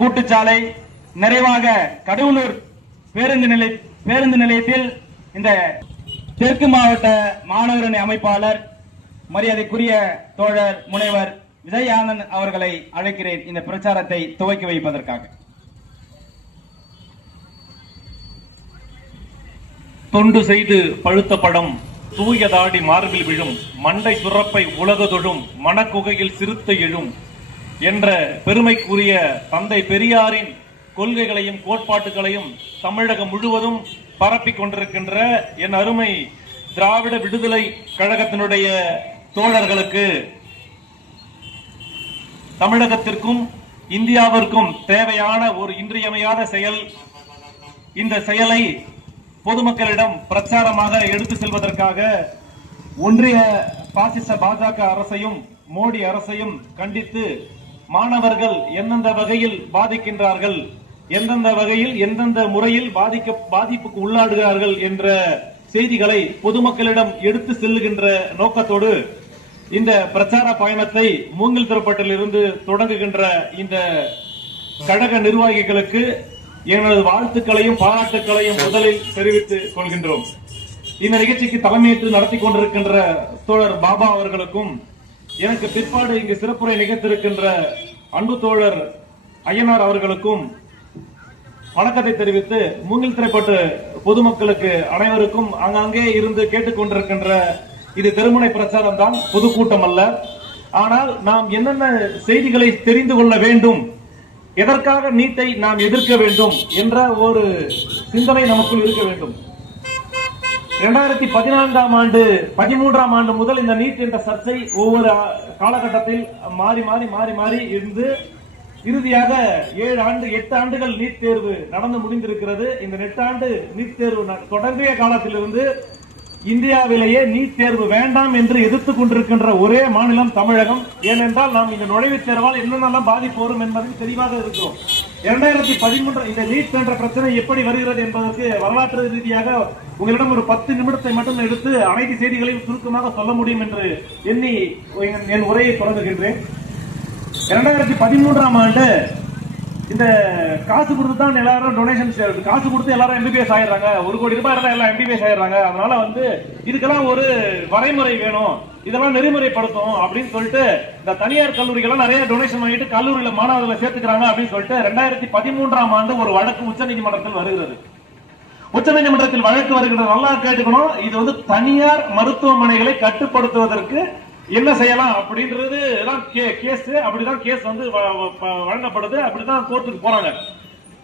கூட்டுச்சாலை நிறைவாக கடவுளூர் பேருந்து நிலையத்தில் இந்த தெற்கு மாவட்ட மாணவரணி அமைப்பாளர் மரியாதைக்குரிய தோழர் முனைவர் விஜய் ஆனந்த் அவர்களை அழைக்கிறேன் இந்த பிரச்சாரத்தை துவக்கி வைப்பதற்காக. தொண்டு செய்து பழுத்த படம் தூயதாடி மார்பில் விழும், மண்டை சுரப்பை உலகதொழும், மனக்குகையில் சிறுத்தை எழும் என்ற பெருமைக்குரிய தந்தை பெரியாரின் கொள்கைகளையும் கோட்பாட்டுகளையும் தமிழகம் முழுவதும் பரப்பிக் கொண்டிருக்கின்ற என் அருமை திராவிட விடுதலை கழகத்தினுடைய தோழர்களுக்கு, தமிழகத்திற்கும் இந்தியாவிற்கும் தேவையான ஒரு இன்றியமையாத செயல். இந்த செயலை பொதுமக்களிடம் பிரச்சாரமாக எடுத்து செல்வதற்காக ஒன்றிய பாசிச பாஜக அரசையும் மோடி அரசையும் கண்டித்து மாணவர்கள் எந்தெந்த வகையில் பாதிக்கின்றார்கள், எந்தெந்த வகையில் எந்தெந்த முறையில் பாதிப்புக்கு உள்ளாடுகிறார்கள் என்ற செய்திகளை பொதுமக்களிடம் எடுத்து செல்லுகின்ற நோக்கத்தோடு இந்த பிரச்சார பயணத்தை மூங்கில் திறப்பட்டில் இருந்து தொடங்குகின்ற இந்த கழக நிர்வாகிகளுக்கு எனது வாழ்த்துக்களையும் பாராட்டுக்களையும் முதலில் தெரிவித்துக் கொள்கின்றோம். இந்த நிகழ்ச்சிக்கு தலைமையேற்று நடத்தி கொண்டிருக்கின்ற தோழர் பாபா அவர்களுக்கும், எனக்கு பிற்பாடு இங்கு சிறப்புரை நிகழ்த்திருக்கின்ற அன்பு தோழர் ஐயனார் அவர்களுக்கும் வணக்கத்தை தெரிவித்து, மூங்கில் திரைப்பட்டு பொதுமக்களுக்கு அனைவருக்கும் அங்கங்கே இருந்து கேட்டுக் கொண்டிருக்கின்ற இது தெருமுனை பிரச்சாரம் தான், பொதுக்கூட்டம் அல்ல. ஆனால் நாம் என்னென்ன செய்திகளை தெரிந்து கொள்ள வேண்டும், எதற்காக நீட்டை நாம் எதிர்க்க வேண்டும் என்ற ஒரு சிந்தனை நமக்குள் இருக்க வேண்டும். 2014ஆம் ஆண்டு 13ஆம் ஆண்டு முதல் இந்த நீட் என்ற சர்ச்சை ஒவ்வொரு காலகட்டத்தில் மாறி மாறி மாறி மாறி இருந்து இறுதியாக 8 ஆண்டுகள் நீட் தேர்வு நடந்து முடிந்திருக்கிறது. இந்த 8 ஆண்டு நீட் தேர்வு தொடங்கிய காலத்திலிருந்து இந்தியாவிலேயே நீட் தேர்வு வேண்டாம் என்று எதிர்த்துக் கொண்டிருக்கின்ற ஒரே மாநிலம் தமிழகம். ஏனென்றால் நாம் இந்த நுழைவுத் தேர்வால் என்னென்னலாம் பாதிப்பு வரும் என்பதில் தெளிவாக இருக்கிறோம். 2013 இந்த நீட் என்ற பிரச்சனை எப்படி வருகிறது என்பதற்கு வரலாற்று ரீதியாக உங்களிடம் ஒரு 10 நிமிடத்தை மட்டும் எடுத்து அனைத்து செய்திகளையும் சுருக்கமாக சொல்ல முடியும் என்று எண்ணி என் உரையை தொடங்குகின்றேன். 2013ஆம் ஆண்டு இந்த காசு கொடுத்து தான் எல்லாரும் டொனேஷன், காசு கொடுத்து எல்லாரும் எம்பிபிஎஸ் ஆயிடுறாங்க, 1 கோடி ரூபாய் இருந்தா எல்லாம் எம்பிபிஎஸ் ஆயிடுறாங்க. அதனால இதுக்கெல்லாம் ஒரு வரைமுறை வேணும், இதெல்லாம் நெறிமுறைப்படுத்தும் அப்படின்னு சொல்லிட்டு இந்த தனியார் கல்லூரிகள் நிறைய டொனேஷன் வாங்கிட்டு கல்லூரியில மாணவர்களை சேர்த்துக்கிறாங்க அப்படின்னு சொல்லிட்டு 2013ஆம் ஆண்டு ஒரு வழக்கு உச்சநீதிமன்றத்தில் வருகிறது. உச்சநீதிமன்றத்தில் வழக்கு வருகிறது, நல்லா கேட்டுக்கணும். இது தனியார் மருத்துவமனைகளை கட்டுப்படுத்துவதற்கு என்ன செய்யலாம் அப்படின்றது கேஸ். அப்படிதான் கேஸ் வழங்கப்படுது, அப்படிதான் கோர்ட்டுக்கு போறாங்க.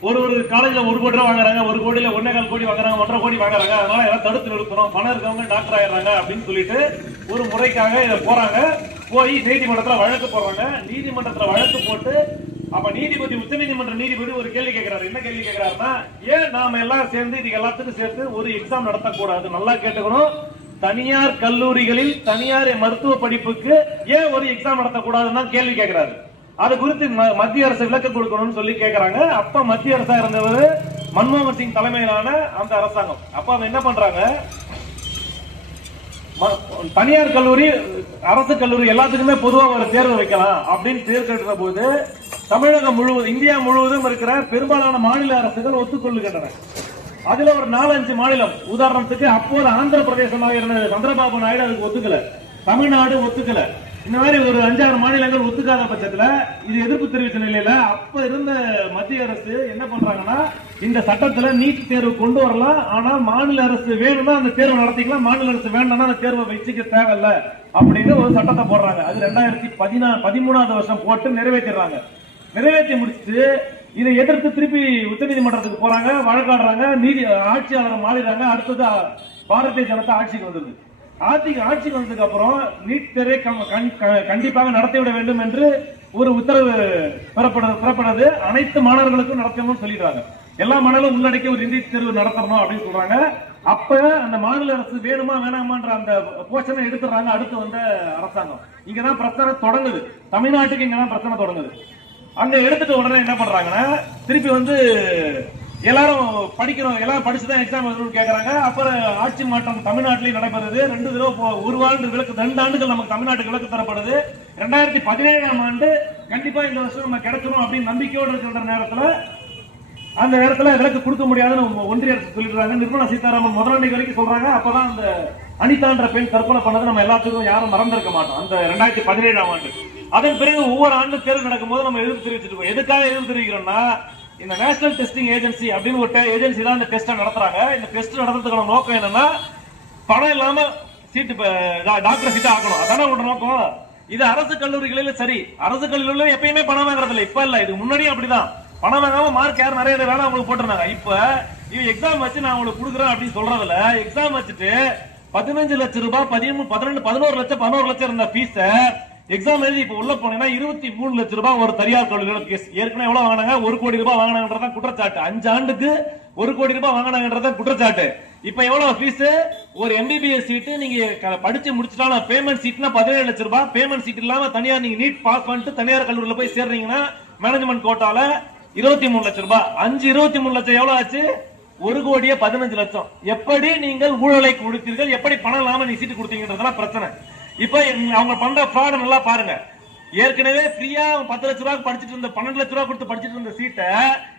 ஒரு காலேஜ்ல 1 கோடி ரூபாய் வாங்குறாங்க, 1 கோடியில 1.25 கோடி வாங்குறாங்க, 1.5 கோடி வாங்குறாங்க. அதனால எல்லாம் தடுத்து நிறுத்தணும், பணம் இருக்கவங்க டாக்டர் ஆயிடுறாங்க அப்படின்னு சொல்லிட்டு ஒரு முறைக்காக இதை போறாங்க. போய் நீதிமன்றத்துல வழக்கு போடுறாங்க. நீதிமன்றத்துல வழக்கு போட்டு அப்ப நீதிபதி, உச்ச நீதிமன்ற நீதிபதி ஒரு கேள்வி கேட்கிறாரு. என்ன கேள்வி கேட்கிறாருன்னா, ஏன் நாம எல்லாம் சேர்ந்து இதுக்கு எல்லாத்துக்கும் சேர்த்து ஒரு எக்ஸாம் நடத்தக்கூடாது? நல்லா கேட்டுக்கணும். தனியார் கல்லூரிகளில் தனியார் மருத்துவ படிப்புக்கு ஏன் ஒரு எக்ஸாம் நடத்தக்கூடாதுன்னு கேள்வி கேட்கிறாரு. அது குறித்து மத்திய அரசு விளக்கம் கொடுக்கணும்னு சொல்லி கேட்கிறாங்க. அப்ப மத்திய அரசா இருந்தவர் மன்மோகன் சிங் தலைமையிலான அந்த அரசாங்கம். அப்ப என்ன பண்றாங்க, தனியார் கல்லூரி அரசு கல்லூரி எல்லாத்துக்குமே பொதுவா ஒரு தேர்வு வைக்கலாம் அப்படின்னு தேர்ந்தெடுக்கிற போது தமிழகம் முழுவதும், இந்தியா முழுவதும் இருக்கிற பெரும்பாலான மாநில அரசுகள் ஒத்துக்கொள்ளுகின்றன. அதுல ஒரு 4-5 மாநிலம், உதாரணத்துக்கு அப்போது ஆந்திர பிரதேசமாக இருந்த சந்திரபாபு நாயுடு அதுக்கு ஒத்துக்கல, தமிழ்நாடு ஒத்துக்கல, இந்த மாதிரி ஒரு 5-6 மாநிலங்கள் ஒத்துக்காத பட்சத்துல இது எதிர்ப்பு தெரிவித்த நிலையில அப்ப இருந்த மத்திய அரசு என்ன பண்றாங்கன்னா, இந்த சட்டத்துல நீட் தேர்வு கொண்டு வரலாம், ஆனால் மாநில அரசு வேணும்னா அந்த தேர்வு நடத்திக்கலாம், மாநில அரசு வேண்டாம்னா அந்த தேர்வை வச்சுக்க தேவையில்ல அப்படின்னு ஒரு சட்டத்தை போடுறாங்க. அது 2013ஆவது வருஷம் போட்டு நிறைவேற்றிடுறாங்க. நிறைவேற்றி முடிச்சுட்டு இதை எதிர்த்து திருப்பி உச்சநீதிமன்றத்துக்கு போறாங்க, வழக்காடுறாங்க. ஆட்சியாளர் மாறிடுறாங்க. அடுத்தது பாரதிய ஜனதா ஆட்சிக்கு வந்தது. ஆட்சிக்கு வந்ததுக்கு அப்புறம் நீட் தேர்வை கண்டிப்பாக நடத்திவிட வேண்டும் என்று ஒரு உத்தரவு பெறப்படுறது. அனைத்து மாணவர்களுக்கும் நடத்தணும்னு சொல்லிடுறாங்க. எல்லா மாணவர்களும் உள்ளடக்கி ஒரு நீட் தேர்வு நடத்தணும் அப்படின்னு சொல்றாங்க. அப்ப அந்த மாநில அரசு வேணுமா வேணாமான்ற அந்த போஷனை எடுத்துறாங்க. அடுத்து வந்த அரசாங்கம். இங்கதான் பிரச்சனை தொடங்குது. தமிழ்நாட்டுக்கு இங்கதான் பிரச்சனை தொடங்குது. அங்க எடுத்துட்டு உடனே என்ன பண்றாங்கன்னா, திருப்பி எல்லாரும் படிக்கிறோம், எல்லாரும் படிச்சுதான் எக்ஸாம் எழுதணும்னு கேட்கறாங்க. அப்புறம் ஆட்சி மாற்றம் தமிழ்நாட்டிலேயே நடைபெறுது. 2 தடவை 1 ஆண்டு விலக்கு, 2 ஆண்டுகள் நமக்கு தமிழ்நாட்டுக்கு விலக்கு தரப்படுது. 2017ஆம் ஆண்டு கண்டிப்பா இந்த வருஷம் நம்ம கிடைச்சிரும் அப்படின்னு நம்பிக்கையோடு இருக்கின்ற நேரத்துல அந்த நேரத்துல விலக்கு கொடுக்க முடியாதுன்னு ஒன்றிய அரசு சொல்லிடுறாங்க. நிர்மலா சீதாராமன் முதலமைச்சர் வரைக்கும் சொல்றாங்க. அப்பதான் அந்த அனிதான்ற பெண் தற்கொலை பண்ணது நம்ம எல்லாத்துக்கும் யாரும் மறந்திருக்க மாட்டோம், அந்த 2017ஆம் ஆண்டு. அதன் பிறகு ஒவ்வொரு ஆண்டு தேர்வு நடக்கும்போது நம்ம எதிர்ப்பு தெரிவிச்சிட்டு இருக்கோம். எதுக்காக எதிர்ப்பு தெரிவிக்கிறோம்னா, இந்த நேஷனல் டெஸ்டிங் ஏஜென்சி அப்படின்னு ஒரு ஏஜென்சி தான் இந்த டெஸ்ட் நடத்துறாங்க. இந்த டெஸ்ட் நடத்துறதுக்கான நோக்கம் என்னன்னா, பணம் இல்லாம சீட்டு டாக்டர் சீட்டா ஆக்கணும், அதான ஒரு நோக்கம். இது அரசு கல்லூரிகளில் சரி, அரசு கல்லூரிகளில் எப்பயுமே பணம் வாங்குறது இல்லை, இப்ப இல்ல, இது முன்னாடியும் அப்படிதான். பணம் வாங்காம மார்க் யார் நிறைய வேலை உங்களுக்கு போட்டுருந்தாங்க. இப்ப எக்ஸாம் வச்சு நான் உங்களுக்கு கொடுக்குறேன் அப்படின்னு சொல்றதுல, எக்ஸாம் வச்சுட்டு 15 லட்சம் ரூபாய் 11 லட்சம் இருந்த ஃபீஸ எக்ஸாம் எழுதி இப்ப உள்ள போனீங்கன்னா 23 லட்சம் ரூபாய் ஒரு தனியார் கல்லூரிகள் கேஸ். ஏற்கனவே எவ்வளவு வாங்கினாங்க? 1 கோடி ரூபாய் வாங்கினாங்கன்றதான் குற்றச்சாட்டு. 5 ஆண்டுக்கு 1 கோடி ரூபாய் வாங்கினாங்கன்றதான் குற்றச்சாட்டு. இப்ப எவ்வளவு ஃபீஸ்? ஒரு MBBS சீட்டு நீங்க படிச்சு முடிச்சுட்டாலும் பேமெண்ட் சீட்னா 17 லட்சம் ரூபாய். பேமெண்ட் சீட் இல்லாம தனியார் நீங்க நீட் பாஸ் பண்ணிட்டு தனியார் கல்லூரியில போய் சேர்றீங்கன்னா மேனேஜ்மெண்ட் கோட்டால 23 லட்சம் ரூபாய். 23 லட்சம் எவ்வளவு ஆச்சு? 1,15 லட்சம். எப்படி நீங்கள் ஊழலை கொடுத்தீர்கள், எப்படி பணம் இல்லாம நீ சீட்டு கொடுத்தீங்கன்றதெல்லாம் பிரச்சனை. இப்ப அவங்க பண்ற ஃப்ராட் நல்லா பாருங்க. ஏற்கனவே ஃப்ரீயா 10 லட்சம் ரூபாய் படிச்சிட்டு இருந்த 12 லட்சம் ரூபாய் கொடுத்து படிச்சிட்டு இருந்த சீட்டை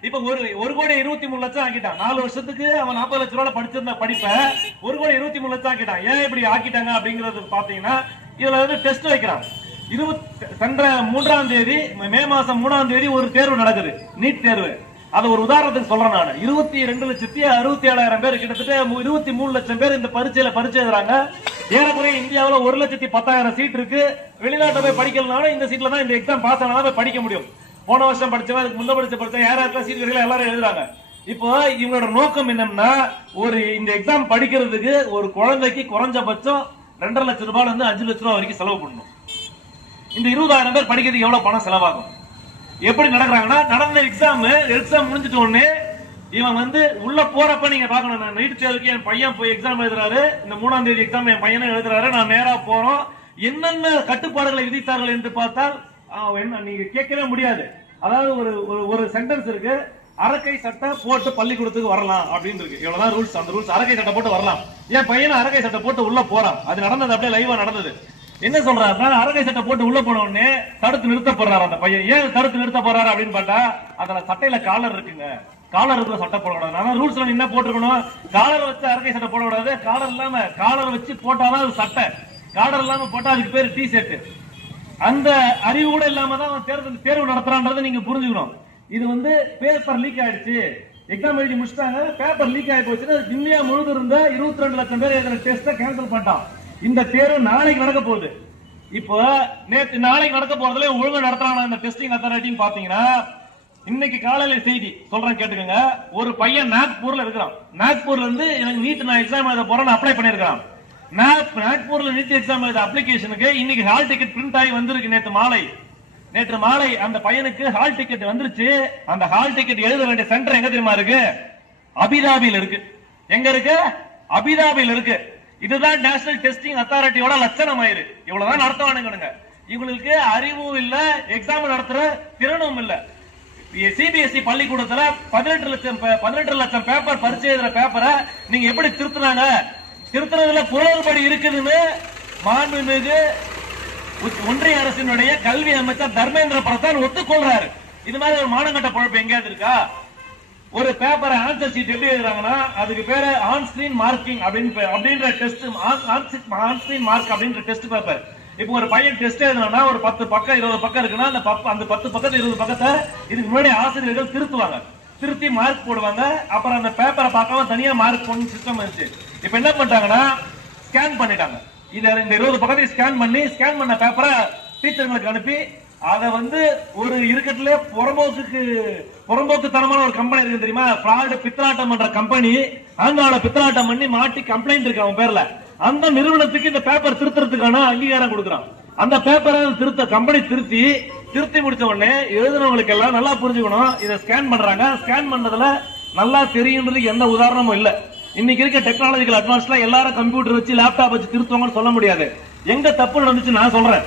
இப்ப 1,23 லட்சம் ஆக்கிட்டான். 4 வருஷத்துக்கு அவன் 40 லட்சம் ரூபாய் படிச்சிருந்த படிப்பை 1,23 லட்சம் ஆக்கிட்டான். ஏன் இப்படி ஆக்கிட்டாங்க அப்படிங்கறது பாத்தீங்கன்னா, இதுல வந்து டெஸ்ட் வைக்கிறான். சென்ற 3ஆம் தேதி மே மாசம் 3ஆம் தேதி ஒரு தேர்வு நடக்குது, நீட் தேர்வு. அது ஒரு உதாரணத்துக்கு சொல்றேன் நான். 22,67,000 பேர், கிட்டத்தட்ட 23 லட்சம் பேர் இந்த பரீட்சையில பரீட்சை எழுதுறாங்க. ஏறக்குறைய இந்தியாவில் 1,10,000 சீட் இருக்கு. வெளிநாட்டை போய் படிக்கலனாலும் இந்த சீட்ல தான் இந்த எக்ஸாம் பாஸ் ஆனா போய் படிக்க முடியும். போன வருஷம் படிச்சவன், அதுக்கு முந்த படிச்சவன் யாராருக்கெல்லாம் சீட் கிடைக்கல, எல்லாரும் எழுதுறாங்க. இப்போ இவங்களோட நோக்கம் என்னன்னா, ஒரு இந்த எக்ஸாம் படிக்கிறதுக்கு ஒரு குழந்தைக்கு குறைஞ்சபட்சம் 2.5 லட்சம் ரூபாயில இருந்து 5 லட்சம் ரூபாய் வரைக்கும் செலவு பண்ணணும். இந்த 20,000 பேர் படிக்கிறதுக்கு எவ்வளவு பணம் செலவாகும்? எப்படி நடக்கிறாங்கன்னா, நடந்த எக்ஸாம் முடிஞ்சிட்ட உடனே இவன் வந்து உள்ள போறப்ப நீங்க பாக்கணும். நான் நீட் தேர்வுக்கு என் பையன் போய் எக்ஸாம் எழுதுறாரு, இந்த 3ஆம் தேதி எக்ஸாம் என் பையனும் எழுதுறாரு, நான் நேரா போறோம். என்னென்ன கட்டுப்பாடுகளை விதித்தார்கள் என்று பார்த்தால் நீங்க கேட்கவே முடியாது. அதாவது ஒரு சென்டென்ஸ் இருக்கு, அரக்கை சட்டை போட்டு பள்ளிக்கூடத்துக்கு வரலாம் அப்படின்னு இருக்கு. இவ்வளவுதான் ரூல்ஸ். அந்த ரூல்ஸ் அரக்கை சட்டை போட்டு வரலாம். என் பையன் அரக்கை சட்டை போட்டு உள்ள போறான். அது நடந்தது, அப்படியே லைவா நடந்தது. என்ன சொல்றாருன்னா, அரகை சட்டை போட்டு உள்ள போன உடனே தடுத்து நிறுத்தப்படுறாரு அந்த பையன். ஏன் தடுத்து நிறுத்தப்படுறாரு அப்படின்னு பார்த்தா, அதுல சட்டையில காலர் இருக்குங்க, காலர் இருக்கிற சட்டை போடக்கூடாது. ஆனா ரூல்ஸ்ல என்ன போட்டுருக்கணும்? காலர் வச்சு அரகை சட்டை போடக்கூடாது, காலர் இல்லாம காலர் வச்சு போட்டாதான் அது சட்டை, காலர் இல்லாம போட்டா அதுக்கு பேரு டி ஷர்ட். அந்த அறிவு கூட இல்லாம தான் தேர்வு நடத்துறான்றதை நீங்க புரிஞ்சுக்கணும். இது வந்து பேப்பர் லீக் ஆயிடுச்சு, எக்ஸாம் எழுதி முடிச்சிட்டாங்க, பேப்பர் லீக் ஆகி போச்சுன்னா இந்தியா முழுவதும் இருந்த 22 லட்சம் பேர் எழுதின டெஸ்ட கேன்சல் பண்ணிட்டான். இந்த தேர்வு நாளைக்கு நடக்க போகுது. இப்போ நாளைக்கு நடக்க போறதுல ஒழுங்கா நடத்துறாங்க இந்த டெஸ்டிங் அத்தாரிட்டின்னு பாத்தீங்கன்னா, இன்னைக்கு காலையில செய்தி சொல்றேன் கேட்டுக்கோங்க. ஒரு பையன் நாக்பூர்ல இருக்கிறான். நாக்பூர்ல இருந்து எனக்கு நீட் நான் எக்ஸாம் எழுத போறேன்னு அப்ளை பண்ணிருக்கான். நாக்பூர்ல நீட் எக்ஸாம் எழுத அப்ளிகேஷனுக்கு இன்னைக்கு ஹால் டிக்கெட் பிரிண்ட் ஆகி வந்திருக்கு. நேற்று மாலை அந்த பையனுக்கு ஹால் டிக்கெட் வந்துருச்சு. அந்த ஹால் டிக்கெட் எழுத வேண்டிய சென்டர் எங்க தெரியுமா இருக்கு? அபிதாபியில் இருக்கு. எங்க இருக்கு? அபிதாபியில் இருக்கு. இதுதான் நேஷனல் டெஸ்டிங் அத்தாரிட்டியோட லட்சணம் ஆயிரு. இவ்வளவுதான் நடத்துவானுங்க. இவங்களுக்கு அறிவும் இல்ல, எக்ஸாம் நடத்துற திறனும் இல்ல. சிபிஎஸ்இ பள்ளிக்கூடத்துல 18 லட்சம் பேப்பர் பரிச்சை எழுதுற பேப்பரை நீங்க எப்படி திருத்துனாங்க? திருத்துறதுல குளறுபடி இருக்குதுன்னு மாண்புமிகு ஒன்றிய அரசினுடைய கல்வி அமைச்சர் தர்மேந்திர பிரதான் ஒத்துக்கொள்றாரு. இது மாதிரி ஒரு மானங்கட்ட பொழப்பு எங்கேயாவது இருக்கா? ஒரு பேப்பரை ஆன்சர் ஷீட் எப்படி எழுதுறாங்கன்னா, அதுக்கு பேரு ஆன் ஸ்கிரீன் மார்க்கிங் அப்படின்ற டெஸ்ட், ஆன் ஸ்கிரீன் மார்க் அப்படின்ற டெஸ்ட் பேப்பர். இப்போ ஒரு பையன் டெஸ்ட் எழுதுனா ஒரு 10 பக்கம் 20 பக்கம் இருக்குன்னா, அந்த 10 பக்கத்து 20 பக்கத்தை இதுக்கு முன்னாடி ஆசிரியர்கள் திருத்துவாங்க, திருத்தி மார்க் போடுவாங்க. அப்புறம் அந்த பேப்பரை பார்க்காம தனியா மார்க் போடணும் சிஸ்டம் இருந்துச்சு. இப்ப என்ன பண்ணிட்டாங்கன்னா, ஸ்கேன் பண்ணிட்டாங்க. இந்த 20 பக்கத்தை ஸ்கேன் பண்ண பேப்பரை டீச்சர்களுக்கு அனுப்பி, அதை வந்து ஒரு இருக்கட்டுல புறம்போக்குத்தனமான ஒரு கம்பெனி இருக்கு தெரியுமா, பிராடு பித்தலாட்டம் பண்ற கம்பெனி, ஆங்கால பித்தலாட்டம் பண்ணி மாட்டி கம்ப்ளைண்ட் இருக்கு அவன் பேர்ல. அந்த நிறுவனத்துக்கு இந்த பேப்பர் திருத்துறதுக்கான அங்கீகாரம் கொடுக்குறான். அந்த பேப்பரை கம்பெனி திருத்தி முடிச்ச உடனே எழுதுனவங்களுக்கு எல்லாம் நல்லா புரிஞ்சுக்கணும், இதை ஸ்கேன் பண்றாங்க. ஸ்கேன் பண்றதுல நல்லா தெரியுன்றதுக்கு எந்த உதாரணமும் இல்ல. இன்னைக்கு இருக்க டெக்னாலஜிக்கல் அட்வான்ஸ்ல எல்லாரும் கம்ப்யூட்டர் வச்சு லேப்டாப் வச்சு திருத்துவாங்கன்னு சொல்ல முடியாது. எங்க தப்பு நடந்துச்சு நான் சொல்றேன்.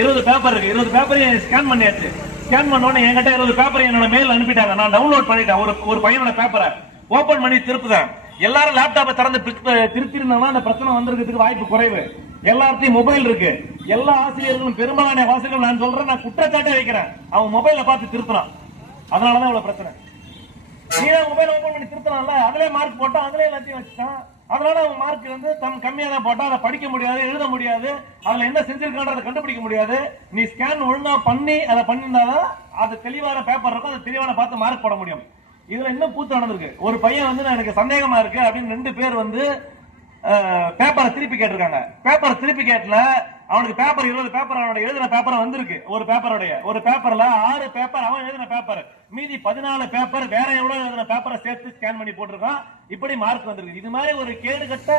20 பேப்பர் இருக்கு, 20 பேப்பரையும் ஸ்கேன் பண்ணியாச்சு. ஸ்கேன் பண்ண உடனே என்கிட்ட 20 பேப்பரை என்னோட மெயில் அனுப்பிட்டாங்க. நான் டவுன்லோட் பண்ணிட்டேன். ஒரு பையனோட பேப்பரை ஓபன் பண்ணி திருப்புதான். எல்லாரும் லேப்டாப்பை திறந்து திருத்திருந்தோம்னா அந்த பிரச்சனை வந்திருக்கிறதுக்கு வாய்ப்பு குறைவு. எல்லாத்தையும் மொபைல் இருக்கு, எல்லா ஆசிரியர்களும் பெரும்பாலான வாசகர்கள் நான் சொல்றேன், நான் குற்றச்சாட்டே வைக்கிறேன், அவன் மொபைல பார்த்து திருத்தலாம். அதனாலதான் இவ்வளவு பிரச்சனை. நீ மொபைல் ஓபன் பண்ணி திருத்தலாம்ல, அதுல மார்க் போட்டா அதுல எல்லாத்தையும் வச்சுட்டான். அதனால அவன் மார்க் வந்து கம்மியா தான் போட்டா, அதை படிக்க முடியாது, எழுத முடியாது, அதுல என்ன செஞ்சிருக்கான்றதை கண்டுபிடிக்க முடியாது. நீ ஸ்கேன் ஒழுங்கா பண்ணி அதை பண்ணிருந்தாதான் அது தெளிவான பேப்பர் இருக்கும், அதை தெளிவான பார்த்து மார்க் போட முடியும். இதுல இன்னும் கூத்து நடந்திருக்கு. ஒரு பையன் வந்து எனக்கு சந்தேகமா இருக்கு அப்படின்னு 2 பேர் வந்து பேப்பரை திருப்பி கேட்டிருக்காங்க. பேப்பர் திருப்பி கேட்டல, அவனுக்கு பேப்பர் 20 பேப்பர் அவனோட எழுதின பேப்பர் வந்திருக்கு. ஒரு பேப்பர்ல 6 பேப்பர் அவன் எழுதின பேப்பர், மீதி 14 பேப்பர் வேற எவ்வளவு எழுதின பேப்பரை சேர்த்து ஸ்கேன் பண்ணி போட்டிருக்கான். இப்படி மார்க் வந்திருக்கு. இது மாதிரி ஒரு கேடுகட்ட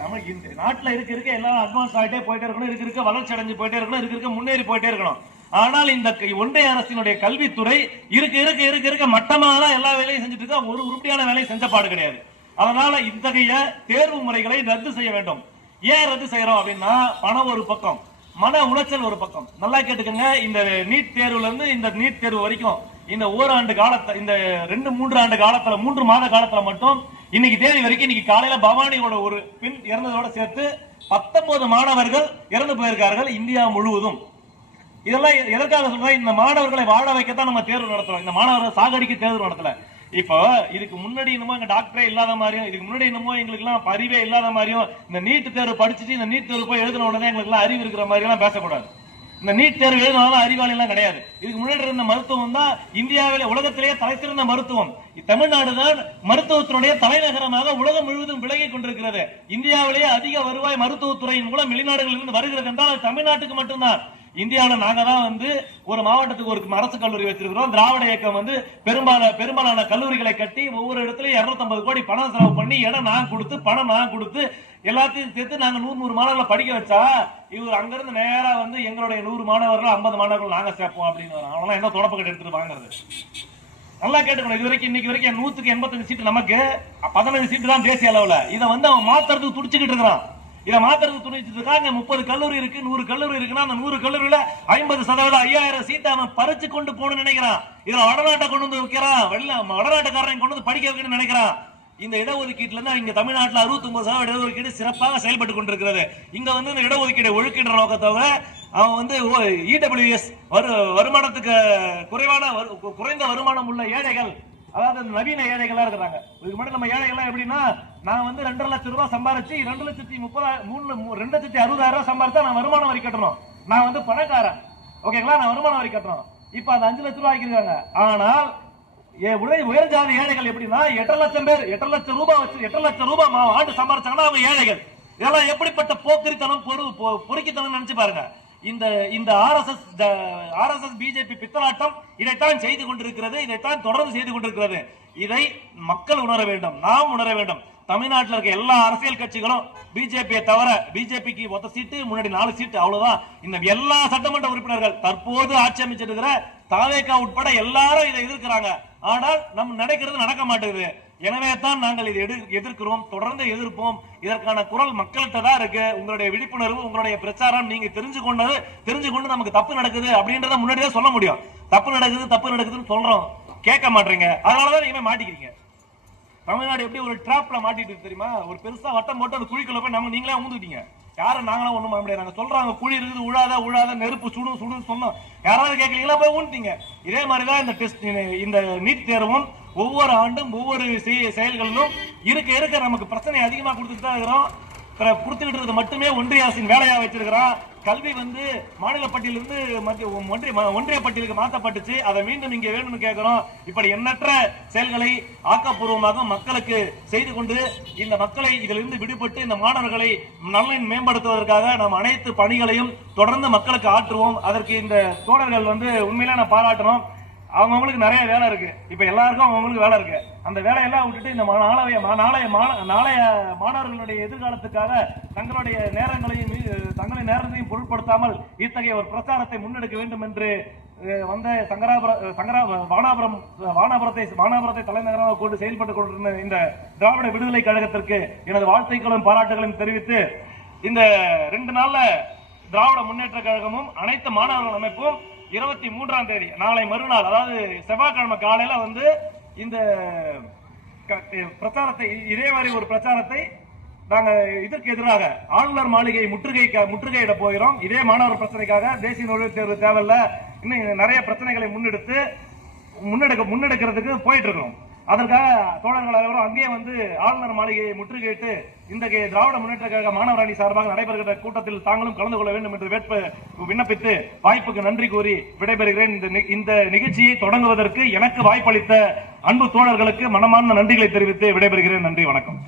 தமிழ் இந்த நாட்டுல இருக்க எல்லாம் அட்வான்ஸ் ஆகிட்டே போயிட்டே இருக்கணும், இருக்க வளர்ச்சி அடைஞ்சு போயிட்டே இருக்கணும், இருக்க முன்னேறி போயிட்டே இருக்கணும். ஆனால் இந்த ஒன்றிய அரசினுடைய கல்வித்துறை இருக்க மட்டமாக தான் எல்லா வேலையும் செஞ்சுட்டு இருக்கா, ஒரு உருப்படியான வேலையை செஞ்ச பாடு கிடையாது. அதனால இத்தகைய தேர்வு முறைகளை ரத்து செய்ய வேண்டும். ஏன் ரத்து செய்யறோம் அப்படின்னா, பணம் ஒரு பக்கம், மன உளைச்சல் ஒரு பக்கம். நல்லா கேட்டுக்கங்க, இந்த நீட் தேர்வுல இருந்து இந்த நீட் தேர்வு வரைக்கும் இந்த ஓராண்டு காலத்தை, இந்த 2-3 ஆண்டு காலத்துல, 3 மாத காலத்துல மட்டும் இன்னைக்கு தேதி வரைக்கும், இன்னைக்கு காலையில பவானியோட ஒரு பெண் இறந்ததோட சேர்த்து 19 மாணவர்கள் இறந்து போயிருக்கார்கள் இந்தியா முழுவதும். இதெல்லாம் எதற்காக சொல்றேன்? இந்த மாணவர்களை வாழ வைக்கத்தான் நம்ம தேர்வு நடத்துறோம். இந்த மாணவர்கள் சாகடிக்க தேர்வு நடத்தல. இப்போ இதுக்கு முன்னாடி என்னமோ எங்க டாக்டரே இல்லாத மாதிரியும், இதுக்கு முன்னாடி என்னமோ எங்களுக்கு எல்லாம் அறிவே இல்லாத மாதிரியும், இந்த நீட் தேர்வு படிச்சுட்டு இந்த நீட் தேர்வு போய் எழுதின உடனே எங்களுக்கு எல்லாம் அறிவு இருக்கிற மாதிரி எல்லாம் பேசக்கூடாது. இந்த நீட் தேர்வு எழுதினாலும் அறிவாளி எல்லாம் கிடையாது. இதுக்கு முன்னாடி இருந்த மருத்துவம் தான் இந்தியாவிலே உலகத்திலேயே தலைசிறந்த மருத்துவம். தமிழ்நாடு தான் மருத்துவத்தினுடைய தலைநகரமாக உலகம் முழுவதும் விலகி கொண்டிருக்கிறது. இந்தியாவிலேயே அதிக வருவாய் மருத்துவத்துறையின் மூலம் வெளிநாடுகளில் இருந்து வருகிறது என்றால் அது தமிழ்நாட்டுக்கு மட்டும்தான். இந்தியாவில் நாங்க தான் வந்து ஒரு மாவட்டத்துக்கு ஒரு அரசு கல்லூரி வச்சிருக்கிறோம். திராவிட இயக்கம் வந்து பெரும்பாலான கல்லூரிகளை கட்டி ஒவ்வொரு இடத்துலயும் 250 கோடி பணம் செலவு பண்ணி இடம் நான் கொடுத்து பணம் நான் கொடுத்து எல்லாத்தையும் சேர்த்து நாங்க 100 மாணவர்களை படிக்க வச்சா, இவர் அங்கிருந்து நேரா வந்து எங்களுடைய 100 மாணவர்கள் 50 மாணவர்கள் நாங்க சேர்ப்போம் அப்படின்னு அவங்களாம் என்ன தொடப்பு கட்டு எடுத்துட்டு வாங்குறது. நல்லா கேட்டுக்கணும். இது வரைக்கும் இன்னைக்கு வரைக்கும் 185 சீட்டு, நமக்கு 15 சீட்டு தான் தேசிய அளவுல. இதை வந்து அவன் மாத்துறதுக்கு துடிச்சுக்கிட்டு இருக்கிறான். இதை மாத்திரத்துக்கு துணிச்சிட்டு இருக்காங்க. 30 கல்லூரி இருக்கு, 100 கல்லூரி இருக்குன்னா அந்த 100 கல்லூரியில 50% 5000 சீட்டை அவன் பறிச்சு கொண்டு போகணும்னு நினைக்கிறான். இதுல வடநாட்டை கொண்டு வந்து வைக்கிறான், வடநாட்டுக்காரன் கொண்டு வந்து படிக்க வைக்கணும்னு நினைக்கிறான். இந்த இடஒதுக்கீட்டுல இருந்து இங்க தமிழ்நாட்டில் 69% இடஒதுக்கீடு சிறப்பாக செயல்பட்டு கொண்டிருக்கிறது. இங்க வந்து இந்த இடஒதுக்கீடு ஒழுக்கின்ற நோக்கத்தோட அவன் வந்து இடபிள்யூஎஸ் வருமானத்துக்கு குறைந்த வருமானம் உள்ள ஏழைகள், அதாவது நவீன ஏழைகளா இருக்கிறாங்க. இதுக்கு முன்னாடி நம்ம ஏழைகள் எப்படின்னா, நான் வந்து 2.5 லட்சம் ரூபாய் சம்பாரிச்சு 2,60,000 சம்பாரிச்சா நான் வருமான வரி கட்டணும், நான் வந்து பணக்காரன், ஓகேங்களா, நான் வருமான வரி கட்டணும். இப்ப அது 5 லட்சம் ரூபாய் ஆக்கிருக்காங்க. ஆனால் உயர் ஜாதி ஏழைகள் எப்படின்னா 8 லட்சம் பேர் 8 லட்சம் ரூபாய் வச்சு 8 லட்சம் ரூபாய் ஆண்டு சம்பாரிச்சாங்கன்னா அவங்க ஏழைகள். இதெல்லாம் எப்படிப்பட்ட போக்கிரித்தனம் பொறுக்கித்தனம் நினைச்சு பாருங்க. இந்த ஆர்எஸ்எஸ் பிஜேபி பித்தலாட்டம் இதைத்தான் செய்து கொண்டிருக்கிறது, இதைத்தான் தொடர்ந்து செய்து கொண்டிருக்கிறது. இதை மக்கள் உணர வேண்டும், நாம் உணர வேண்டும். தமிழ்நாட்டில் இருக்க எல்லா அரசியல் கட்சிகளும் பிஜேபியை தவிர, பிஜேபிக்கு ஒத்த சீட்டு, முன்னாடி 4 சீட்டு, அவ்வளவுதான். இந்த எல்லா சட்டமன்ற உறுப்பினர்கள் தற்போது ஆட்சி அமைச்சிருக்கிற தாவேகா உட்பட எல்லாரும் இதை எதிர்க்கிறாங்க. ஆனால் நம்ம நடக்கிறது நடக்க மாட்டேங்குது. எனவே தான் நாங்கள் இதை எதிர்க்கிறோம், தொடர்ந்து எதிர்ப்போம். இதற்கான குரல் மக்கள்கிட்ட தான் இருக்கு. உங்களுடைய விழிப்புணர்வு, உங்களுடைய பிரச்சாரம், நீங்க தெரிஞ்சு கொண்டு நமக்கு தப்பு நடக்குது அப்படின்றத முன்னாடியே சொல்ல முடியும். தப்பு நடக்குதுன்னு சொல்றோம், கேட்க மாட்டீங்க. அதனாலதான் நீங்க மாட்டிக்கிறீங்க. தமிழ்நாடு எப்படி ஒரு டிராப்ல மாட்டிட்டு தெரியுமா? ஒரு பெருசா வட்டம் போட்டு அந்த குழிக்குள்ள போய் நீங்களே ஊந்துட்டீங்க. யாரும் நாங்களும் ஒண்ணும் பண்ண முடியாது. சொல்றாங்க குழி இருக்குது, உழாத நெருப்பு சுடும் சொன்னோம். யாராவது கேட்கலீங்களா? போய் ஊன்ட்டீங்க. இதே மாதிரிதான் இந்த நீட் தேர்வும் ஒவ்வொரு ஆண்டும் ஒவ்வொரு செயல்களிலும் இருக்க நமக்கு பிரச்சனை அதிகமா கொடுத்துட்டு தான் இருக்கிறோம். கொடுத்துக்கிட்டு இருக்கிறது மட்டுமே ஒன்றிய அரசின் வேலையா வச்சிருக்கிறான். கல்வி வந்து மாநில பட்டியலிருந்து ஒன்றிய பட்டியலுக்கு மாற்றப்பட்டுச்சு. அதை மீண்டும் இங்க வேணும்னு கேட்கிறோம். இப்படி எண்ணற்ற செயல்களை ஆக்கப்பூர்வமாக மக்களுக்கு செய்து கொண்டு இந்த மக்களை இதிலிருந்து விடுபட்டு இந்த மாணவர்களை நலன் மேம்படுத்துவதற்காக நாம் அனைத்து பணிகளையும் தொடர்ந்து மக்களுக்கு ஆற்றுவோம். அதற்கு இந்த தோழர்கள் வந்து உண்மையில நான் பாராட்டணும். அவங்களுக்கு நிறைய வேலை இருக்கு. இப்ப எல்லாருக்கும் அவங்களுக்கு வேலை இருக்கு. அந்த வேலையெல்லாம் விட்டுட்டு இந்த நாளைய மாணவர்களுடைய எதிர்காலத்துக்காக தங்களுடைய நேரத்தையும் பொருட்படுத்தாமல் இத்தகைய ஒரு பிரச்சாரத்தை முன்னெடுக்க வேண்டும் என்று வந்த வானாபுரத்தை தலைநகராக கொண்டு செயல்பட்டுக் கொண்டிருந்த இந்த திராவிட விடுதலை கழகத்திற்கு எனது வாழ்த்துக்களும் பாராட்டுகளையும் தெரிவித்து, இந்த 2 நாள்ல திராவிட முன்னேற்ற கழகமும் அனைத்து மாணவர்கள் அமைப்பும் 23ஆம் தேதி நாளை மறுநாள், அதாவது செவ்வாய்க்கிழமை காலையில வந்து இந்த பிரச்சாரத்தை, இதே மாதிரி ஒரு பிரச்சாரத்தை நாங்க இதற்கு எதிராக ஆளுநர் மாளிகை முற்றுகையிட போகிறோம். இதே மாணவர் பிரச்சனைக்காக தேசிய நுழைவுத் தேர்வு தேவையில்ல, இன்னும் நிறைய பிரச்சனைகளை முன்னெடுக்கிறதுக்கு போயிட்டு இருக்கோம். அதற்காக தோழர்கள் அனைவரும் அங்கேயே வந்து ஆளுநர் மாளிகையை முற்றுகையிட்டு இந்த திராவிட முன்னேற்ற கழக மாணவர் அணி சார்பாக நடைபெறுகிற கூட்டத்தில் தாங்களும் கலந்து கொள்ள வேண்டும் என்று விண்ணப்பித்து வாய்ப்புக்கு நன்றி கூறி விடைபெறுகிறேன். இந்த நிகழ்ச்சியை தொடங்குவதற்கு எனக்கு வாய்ப்பளித்த அன்பு தோழர்களுக்கு மனமார்ந்த நன்றிகளை தெரிவித்து விடைபெறுகிறேன். நன்றி, வணக்கம்.